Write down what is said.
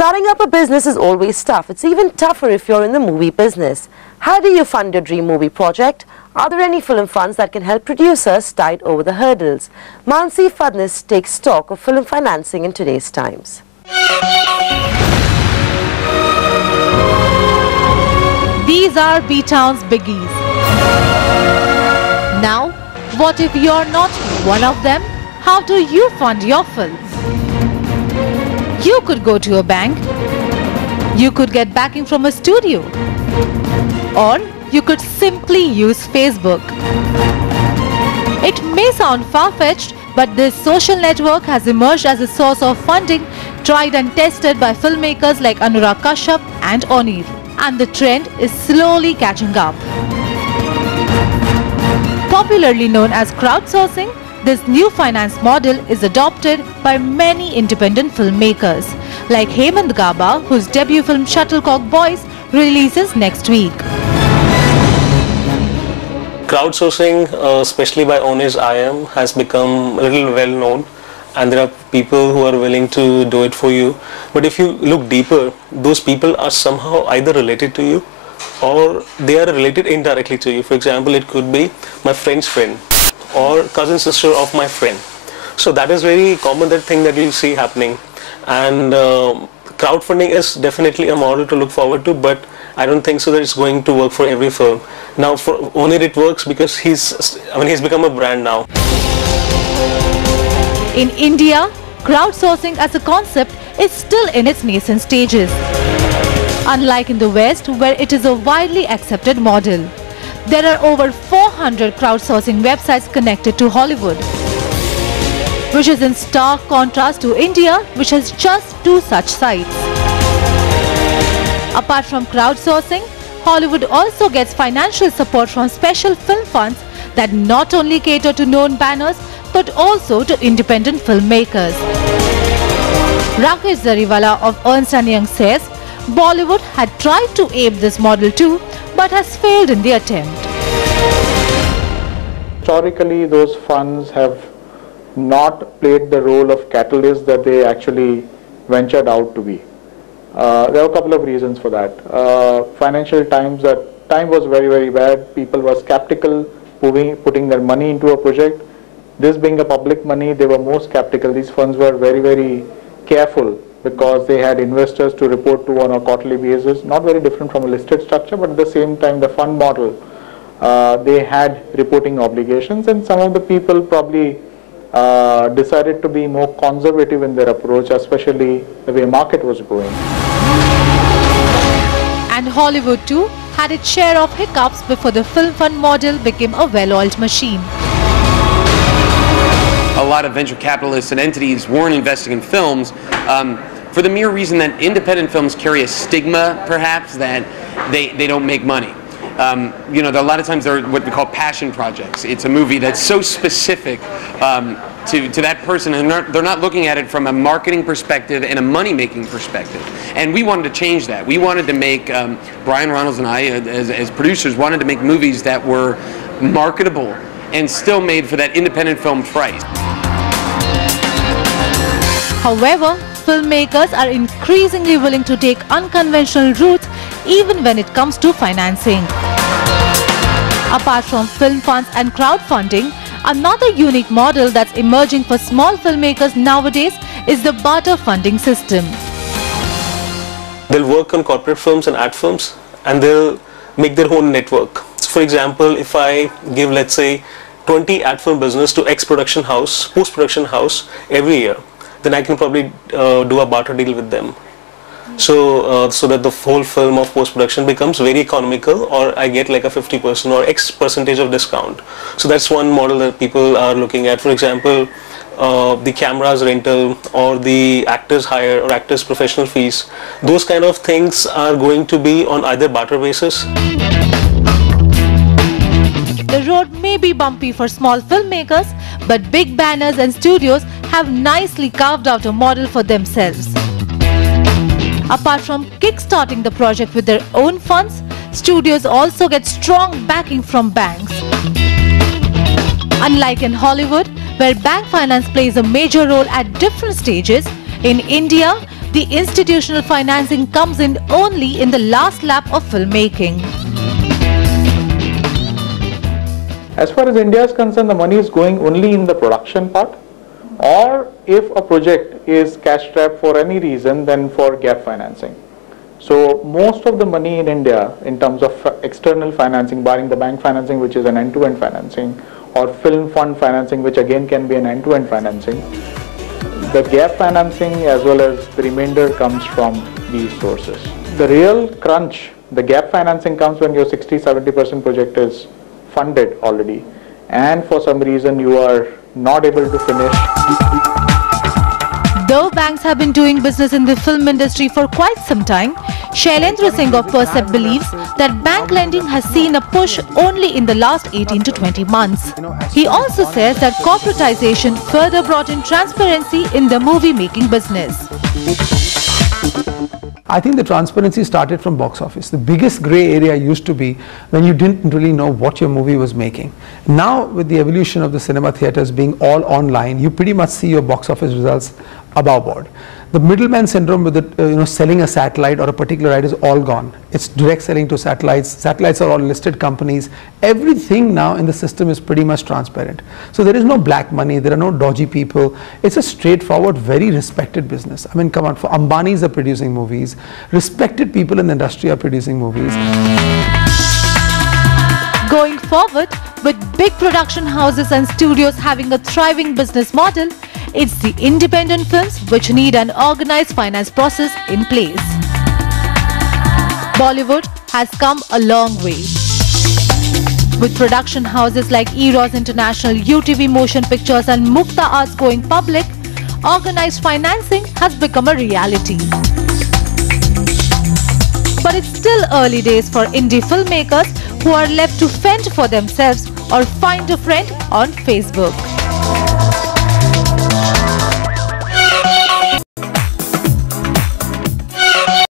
Starting up a business is always tough. It's even tougher if you're in the movie business. How do you fund your dream movie project? Are there any film funds that can help producers tide over the hurdles? Mansi Fadnis takes stock of film financing in today's times. These are B-Town's biggies. Now, what if you're not one of them? How do you fund your film? You could go to a bank. You could get backing from a studio. Or you could simply use Facebook. It may sound far-fetched, but this social network has emerged as a source of funding tried and tested by filmmakers like Anurag Kashyap and Onir. And the trend is slowly catching up. Popularly known as crowdsourcing, this new finance model is adopted by many independent filmmakers, like Hemant Gaba, whose debut film Shuttlecock Boys releases next week. Crowdsourcing, especially by Onir's IM, has become a little well known, and there are people who are willing to do it for you. But if you look deeper, those people are somehow either related to you or they are related indirectly to you. For example, it could be my friend's friend or cousin sister of my friend. So that is very common, that thing that you see happening. And crowdfunding is definitely a model to look forward to, but I don't think so that it's going to work for every film. Now for Onir it works because he's become a brand now. In India, crowdsourcing as a concept is still in its nascent stages. Unlike in the West, where it is a widely accepted model. There are over 400 crowdsourcing websites connected to Hollywood, which is in stark contrast to India, which has just 2 such sites. Apart from crowdsourcing, Hollywood also gets financial support from special film funds that not only cater to known banners, but also to independent filmmakers. Rakesh Zariwala of Ernst & Young says, Bollywood had tried to ape this model too, but has failed in the attempt. Historically, those funds have not played the role of catalyst that they actually ventured out to be. There are a couple of reasons for that. Financial times, that time was very, very bad. People were skeptical putting their money into a project. This being a public money, they were more skeptical. These funds were very, very careful because they had investors to report to on a quarterly basis. Not very different from a listed structure, but at the same time, the fund model, they had reporting obligations, and some of the people probably decided to be more conservative in their approach, especially the way market was going. And Hollywood too had its share of hiccups before the film fund model became a well-oiled machine. A lot of venture capitalists and entities weren't investing in films for the mere reason that independent films carry a stigma, perhaps, that they don't make money. You know, a lot of times they're what we call passion projects. It's a movie that's so specific to that person, and they're not looking at it from a marketing perspective and a money-making perspective. And we wanted to change that. We wanted to make, Brian Ronalds and I, as producers, wanted to make movies that were marketable and still made for that independent film price. However, filmmakers are increasingly willing to take unconventional routes even when it comes to financing. Apart from film funds and crowdfunding, another unique model that's emerging for small filmmakers nowadays is the barter funding system. They'll work on corporate films and ad films, and they'll make their own network. So for example, if I give, let's say, 20 ad film business to X production house, post-production house every year, then I can probably do a barter deal with them. So, so that the whole film of post-production becomes very economical, or I get like a 50% or X percentage of discount. So that's one model that people are looking at. For example, the cameras rental or the actors hire or actors professional fees. Those kind of things are going to be on either barter basis. The road may be bumpy for small filmmakers, but big banners and studios have nicely carved out a model for themselves. Apart from kickstarting the project with their own funds, studios also get strong backing from banks. Unlike in Hollywood, where bank finance plays a major role at different stages, in India, the institutional financing comes in only in the last lap of filmmaking. As far as India is concerned, the money is going only in the production part, or if a project is cash-strapped for any reason, then for gap financing. So most of the money in India, in terms of external financing, barring the bank financing, which is an end-to-end financing, or film fund financing, which again can be an end-to-end financing, the gap financing as well as the remainder comes from these sources. The real crunch, the gap financing comes when your 60-70% project is funded already, and for some reason you are not able to finish. Though banks have been doing business in the film industry for quite some time, Shailendra Singh of Percept believes that bank lending has seen a push only in the last 18 to 20 months. He also says that corporatization further brought in transparency in the movie making business. I think the transparency started from box office. The biggest grey area used to be when you didn't really know what your movie was making. Now, with the evolution of the cinema theatres being all online, you pretty much see your box office results above board. The middleman syndrome with selling a satellite or a particular right is all gone. It's direct selling to satellites. Satellites are all listed companies. Everything now in the system is pretty much transparent. So there is no black money. There are no dodgy people. It's a straightforward, very respected business. I mean, come on, for Ambanis are producing movies. Respected people in the industry are producing movies. Going forward, with big production houses and studios having a thriving business model, it's the independent films which need an organized finance process in place. Bollywood has come a long way. With production houses like Eros International, UTV Motion Pictures and Mukta Arts going public, organized financing has become a reality. But it's still early days for indie filmmakers who are left to fend for themselves or find a friend on Facebook.